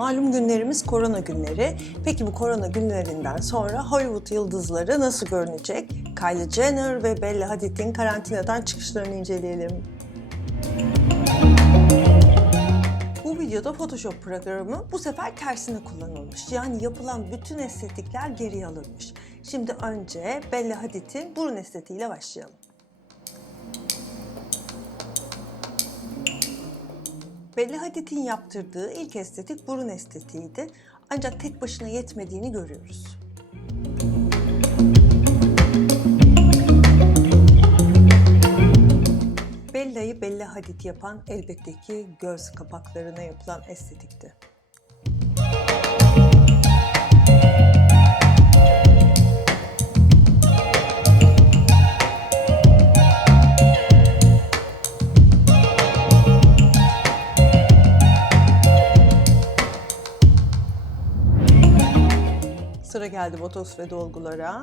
Malum günlerimiz korona günleri. Peki bu korona günlerinden sonra Hollywood yıldızları nasıl görünecek? Kylie Jenner ve Bella Hadid'in karantinadan çıkışlarını inceleyelim. Bu videoda Photoshop programı bu sefer tersine kullanılmış. Yani yapılan bütün estetikler geriye alınmış. Şimdi önce Bella Hadid'in burun estetiğiyle başlayalım. Bella Hadid'in yaptırdığı ilk estetik burun estetiğiydi. Ancak tek başına yetmediğini görüyoruz. Bella'yı Bella Hadid yapan elbette ki göz kapaklarına yapılan estetikti. Geldi botoks ve dolgulara.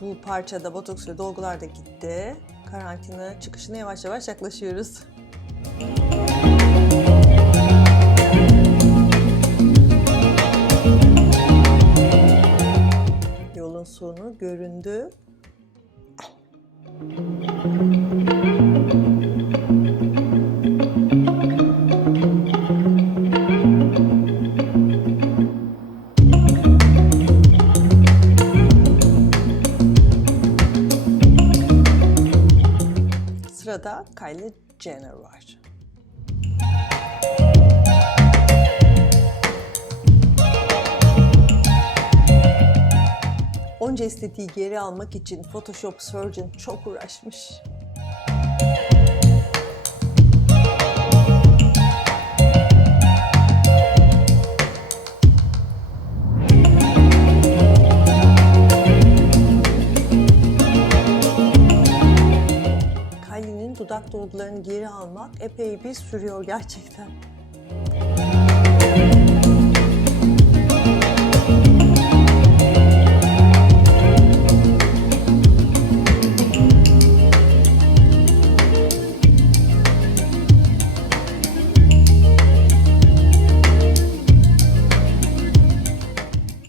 Bu parçada botoks ve dolgular da gitti. Karantina çıkışına yavaş yavaş yaklaşıyoruz. Yolun sonu göründü. Sırada Kylie Jenner var. Onca estetiği geri almak için Photoshop Surgeon çok uğraşmış. Dudak dolgularını geri almak epey bir sürüyor gerçekten.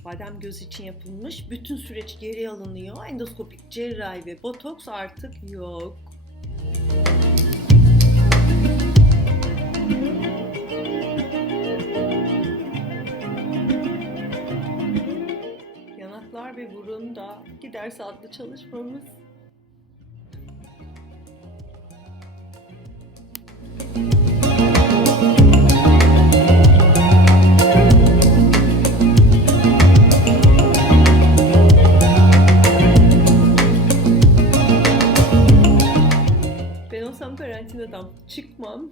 Badem göz için yapılmış bütün süreç geri alınıyor. Endoskopik cerrahi ve botoks artık yok. Yanaklar ve burun da giderse adlı çalışmamız. Karantinadan çıkmam.